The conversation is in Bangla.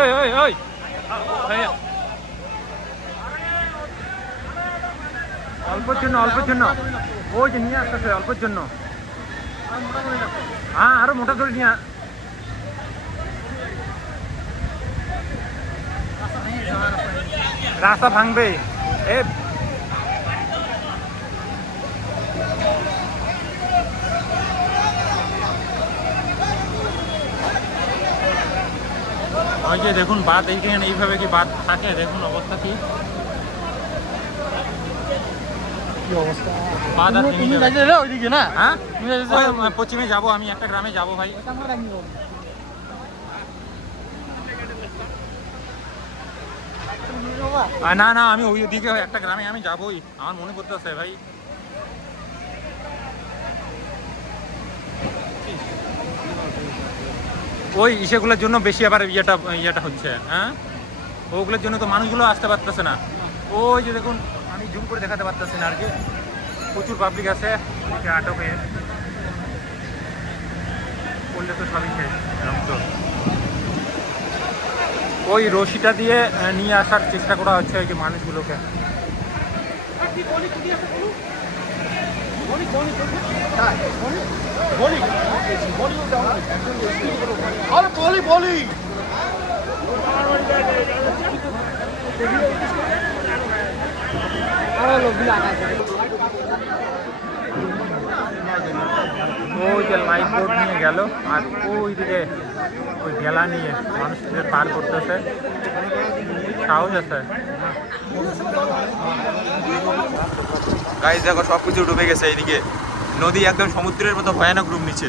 ওই ওই ওই অল্পের জন্য ওই যে নিয়ে আসতেছে অল্পের জন্য। হ্যাঁ আরো মোটা করে নিয়ে রাস্তা ভাঙবে এ ওই যে দেখুন বাদ এইখানে এইভাবে কি বাদ থাকে, দেখুন অবস্থা কি বাদ আর ওইদিকে না। হ্যাঁ পশ্চিমে যাবো আমি, একটা গ্রামে যাবো ভাই। না না আমি ওই দিকে একটা গ্রামে আমি যাবোই, আমার মনে পড়তেছে ভাই। ওই ইসেগুলোর জন্য বেশি আবার ইয়েটা হচ্ছে। হ্যাঁ ওগুলোর জন্য তো মানুষগুলো আসতে পারতেছে না। ওই যে দেখুন আমি জুম করে দেখাতে পারতেছি না আর কি, প্রচুর পাবলিক আছে আটক হয়ে করলে তো সবই শেষ। ওই রশিটা দিয়ে নিয়ে আসার চেষ্টা করা হচ্ছে ওই যে মানুষগুলোকে। ওই যে লাইফ বোট নিয়ে গেল আর ওই দিকে ওই গেলা নিয়ে মানুষদের পার করতেছে, সাহস আছে। গাইস দেখো সবকিছু ডুবে গেছে, এইদিকে নদী একদম সমুদ্রের মতো ভয়ানক রূপ নিচ্ছে।